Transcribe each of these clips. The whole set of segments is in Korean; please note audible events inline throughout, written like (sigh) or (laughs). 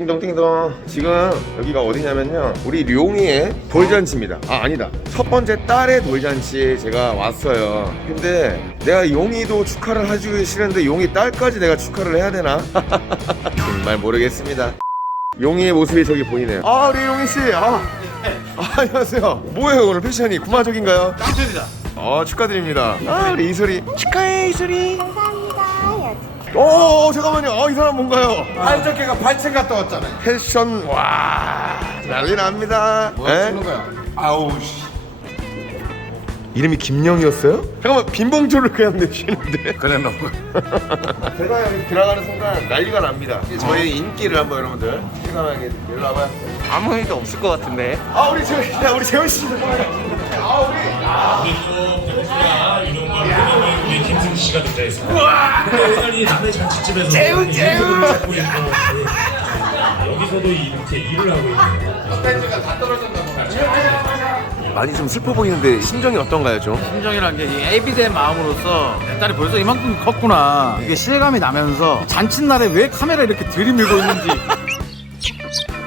띵동띵동. 지금 여기가 어디냐면요. 우리 룡이의 돌잔치입니다. 아 아니다. 첫 번째 딸의 돌잔치에 제가 왔어요. 근데 내가 용이도 축하를 해주기 싫은데 용이 딸까지 내가 축하를 해야 되나? (laughs) 정말 모르겠습니다. 용이의 모습이 저기 보이네요. 아 우리 용이씨. 아, 아, 안녕하세요. 뭐예요 오늘 패션이? 구마적인가요? 깜짝이다. 아 축하드립니다. 아 우리 이소리 축하해 이소리. 오 잠깐만요 아, 이 사람 뭔가요? 한적개가 발생 갔다 왔잖아요. 패션 와 난리 납니다 뭐 에? 찍는 거야? 아우 씨. 이름이 김영이었어요? 잠깐만 빈봉조를 그냥 내시는데 그래 너. 제가 여기 들어가는 순간 난리가 납니다 저의 인기를 한번 여러분들 실감하게 일로 와봐요 아무 일도 없을 것 같은데. 아 우리 재훈 야 우리 재훈 씨아 우리 우리 김승 씨가 등장했습니다. 오늘 이 남의 잔치집에서 재훈 재훈 여기서도 이렇게 일을 하고 있는 많이 좀 슬퍼 보이는데 심정이 어떤가요 좀? 심정이란 게이 AB된 마음으로서 내 딸이 벌써 이만큼 컸구나. 이게 실감이 나면서 잔칫날에 왜 카메라 이렇게 들이밀고 있는지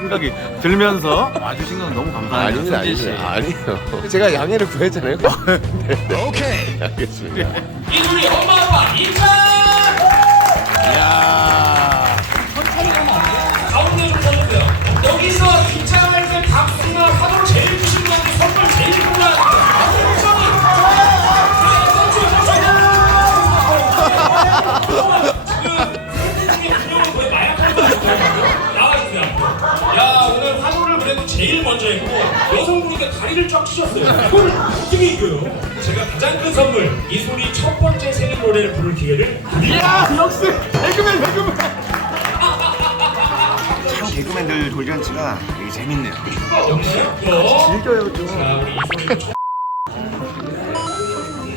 생각이 들면서 와주신 건 너무 감사합니다 아닙니다 손진 씨. 아닙니다 아니에요 제가 양해를 구했잖아요 네. (laughs) 오케이 (laughs) 알겠습니다 이소리 엄마 아빠 인사! 제일 먼저 했고 여성분이니까 다리를 쫙 치셨어요. 이걸 어떻게 이겨요? 제가 가장 큰 선물 이 소리 첫 번째 생일 노래를 부를 기회를 드립니다. 참 개그맨들 돌잔치가 되게 재밌네요 즐겨요 좀. 자 우리 이 소리 첫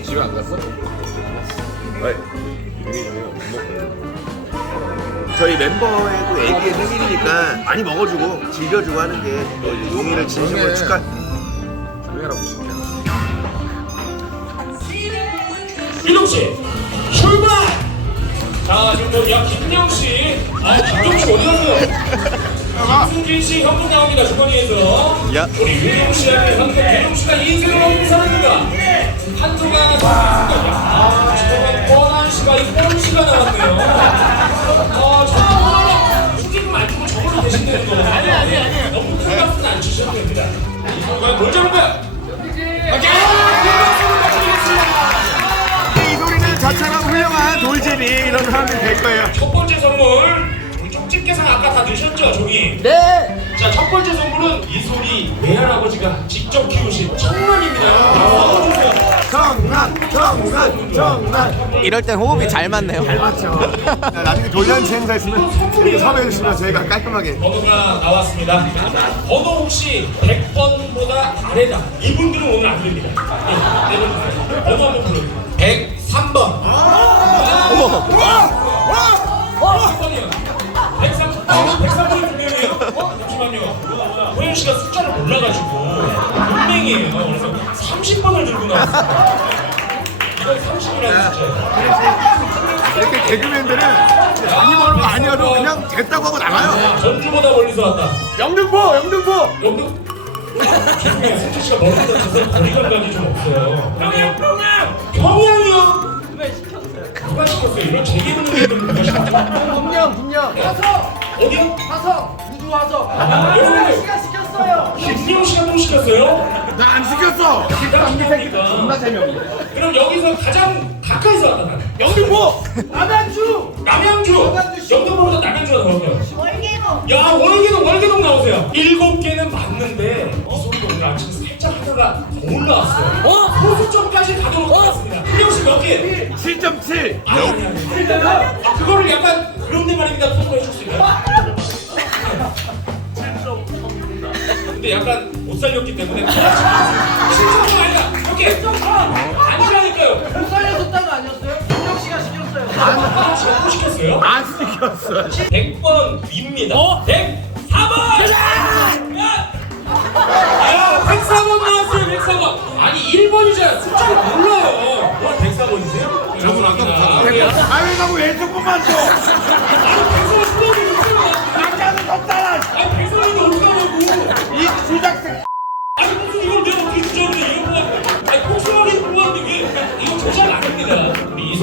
집에 안 갔어? 저 희 멤버에도 애기의 생일이니까 많이 먹어주고 즐겨주고 하는 게또 용이를 진심으로. 축하 조용하라고 진짜. 윤동 씨 출발. 자 지금 저야 김영 씨. 아 김영 씨 어디 갔어요? 김승진 씨 현금 나옵니다 주머니에서. 야. 우리 윤영 씨한테 현금 윤영 씨가 인생을 어떻게 사는가? 한조가 아 지금 뻔한 씨가 이뻔 씨가 나왔네요. 아 저거 후기금 안 주고 저걸로 대신되는 거. 아니 아니 아니. 너무 큰 값은 안 주셔도 됩니다. 이거가 뭘 잡은 거야? 오케이. 이 소리는 자체가 훌륭한 돌제비 이런 사람들이 될 거예요 첫 번째 선물 우리 쪽집게상 아까 다 넣으셨죠 종이? 네. 자 첫 번째 선물은 이 소리 외할아버지가 직접 키우신 청란입니다. 여러분 주세요. 정난 정난 정난 이럴 땐 호흡이 잘 맞네요. 맞죠 (laughs) 나중에 돌잔치 행사 있으면 이렇게 섭외해 주시면 저희가 깔끔하게 번호가 나왔습니다. 번호 혹시 100번보다 아래다. 이분들은 오늘 안 됩니다. 네, 네 분. 번호 한번 불러주세요. 103번. 어머. 103번이요. 103, 103번 씨가 숫자를 몰라가지고 분명이에요. 그래서 30번을 들고 나왔어요. 이건 30이라는 숫자예요. 이렇게 개그맨들은 자기 번호 아니어도 그냥 됐다고 하고 나가요 전주보다 멀리서 왔다. 영등포 영등포 영등 죄송해요 승철 씨가 머리 다쳐서 거리 감각이 좀 없어요 평양 평양 평양이요? 누가 시켰어요? 누가 시켰어요? 이런 제기문을 누가 시켰어요? 분명 분명 화성 어디요? 화성 우주 화성 여러분들 씨가 시켰어요? 또 시켰어요? 나 안 시켰어 존나 세명이 그럼 여기서 가장 가까이서 왔다 나는 영등포 남양주. 남양주. 영등포보다 남양주가 더 가까워요 월계동. 야 월계동 월계동 나오세요. 일곱 개는 맞는데 이 소리가 오늘 아침에 살짝 하다가 더 올라왔어요. 어? 호수점까지 가도록 하겠습니다. 김기용 씨몇 개? 7.7 아니 아니 아니. 아, 그거를 약간 그런 데 말입니다. 통보해 줄수 있나요? 근데 약간 못 살렸기 때문에. 실수가 아니다 오케이 아니라니까요. 못 살려줬다는 거 아니었어요? 분명 씨가 시켰어요. 제가 또 시켰어요? 안 시켰어 100번 입니다. 어? 104번! 야! 야 104번 나왔어요 104번. 아니 1번이잖아. 숫자를 몰라요. 와 104번이세요? 저분 아까 아왜 나고 왼쪽만 줘. 아니 104번 수업이 있어요. 아까는 아니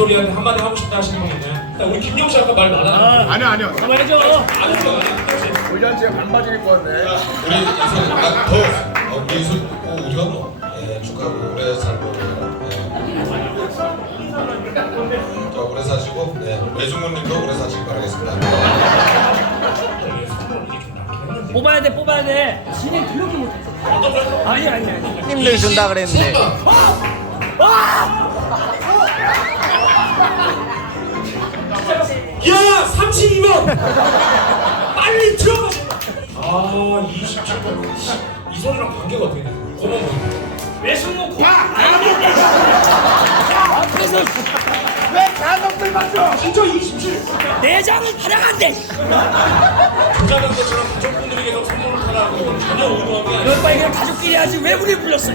우리 이소리한테 한마디 하고 싶다 하시는 분 있나요? 우리 김영 씨 아까 말 많았는데 아니요 아니요. 한번 해줘 안 했어 돌잔치에 반바지 입고 왔네. 우리 이순 아, 더 어, 우리 이순 어, 어디 갔노? 예, 축하하고 오래 살고 예. 자 오래 사시고 네. 외숙모님도 오래 사시기 바라겠습니다. 뽑아야 돼 뽑아야 돼. 진행 그렇게 못했어. 아니 아니 아니. 힘들 준다 그랬는데. 야 32번 빨리 들어가. 아 27번 이 소리랑 관계가 어떻게 돼? 고마워. 외숙모 과 앞에서 왜 가족들만 줘 진짜 27 내장을 타령한대. 부자는 것처럼 가족분들에게서 선물을 타라고 전혀 의도한 게 아니야. 오빠 이건 가족끼리 하지 왜 우리 불렀어?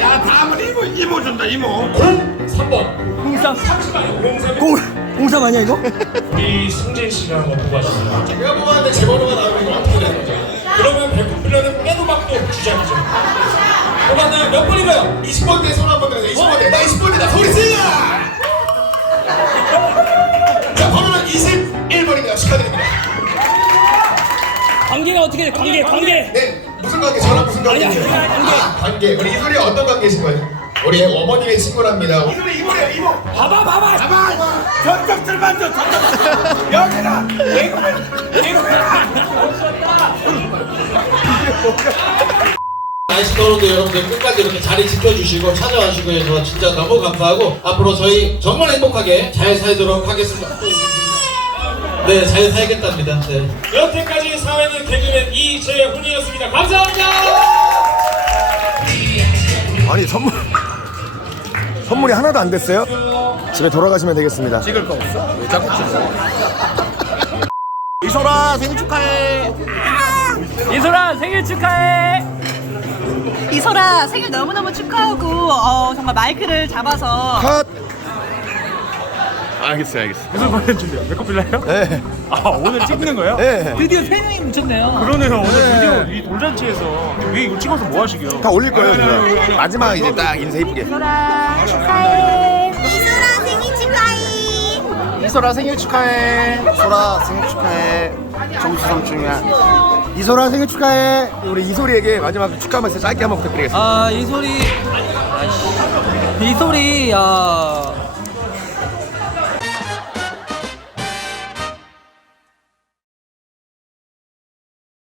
야 다음은 이모 이모 준다 이모. 3번. 공삼. 30만 공공 삼 아니야 이거? 우리 승진 씨가 한번 뽑아주세요 제가 뽑았는데 제 번호가 나오면 이거 어떻게 되는 거죠? 그러면 백분 필요는 빼도 박도 주작이죠 뽑았나요? 몇 번인가요? 20번대 손 한번 들어요. 20번대 나 20번대다 소리 질러! 자 번호는 21번입니다. 축하드립니다. 관계가 어떻게 돼? 관계 관계. 네 무슨 관계? 저랑 무슨 관계? 아니, 아니, 관계. 아, 관계. 우리 이 소리 어떤 관계신 거예요? 우리 어머님의 친구랍니다. 이소리 이모래요 이모. 봐봐 봐봐. 전적들만 줘 전적. 여기다. 날씨 더운데 여러분들 끝까지 이렇게 자리 지켜주시고 찾아와 주시고 해서 진짜 너무 감사하고 앞으로 저희 정말 행복하게 잘 살도록 하겠습니다. 네, 잘 살겠답니다. 네. 여태까지 사회는 개그맨 이재훈이었습니다 감사합니다 아니 선물 선물이 하나도 안 됐어요? 집에 돌아가시면 되겠습니다. 찍을 거 없어? 왜 자꾸 찍어? 이소라 생일 축하해. 이소라 생일 축하해. 이소라 생일 너무너무 축하하고 어, 정말 마이크를 잡아서 컷. 알겠어요, 알겠어요. 무슨 보내준대요? 메이크업 빌라요? 네, 아 오늘 찍는 거예요? 네. 드디어 세 명이 뭉쳤네요. 그러네요. 오늘 드디어 이 돌잔치에서 왜 이거 찍어서 뭐 하시게요? 다 올릴 거예요. 제가. 마지막 이제 딱 인사 이쁘게. 이소라 축하해 이소라 생일 축하해 이소라 생일 축하해. 소라 생일 축하해. 정수 삼촌이야. 이소라 생일 축하해. 우리 이소리에게 마지막 축하 메시지 짧게 한번 부탁드리겠습니다. 아 이 소리 이 소리 야